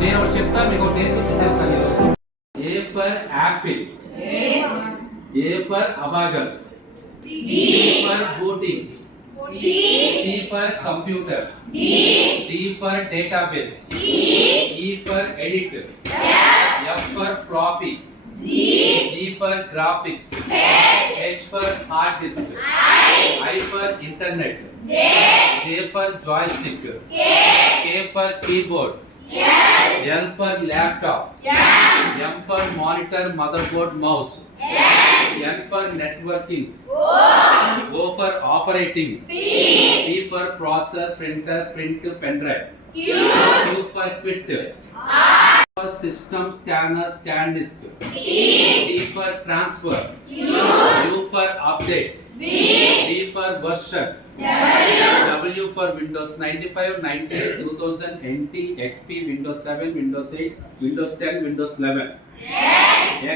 నేను ఒకటి చెప్తాను, మీకు నేర్పించి చెప్తాను ఈరోజు. A for apple, A for abacus, B for booting, C for computer, D for database, E for edit, F for floppy, G for graphics, H for hard disk, I for internet, J for joystick, K for keyboard, L for laptop, M for monitor, motherboard, mouse, N for networking, O for operating, P for processor, printer, print, pendrive, Q for quit, R for system, scanner, scan disk, T for transfer, U for update, V for version, W for Windows 95, 90, 2000, NT, XP, Windows 7, Windows 8, Windows 10, Windows 11.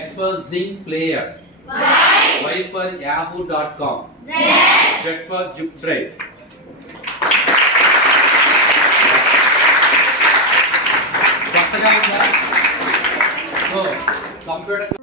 X for Zing player, Y for yahoo.com, Z for zip drive. So, computer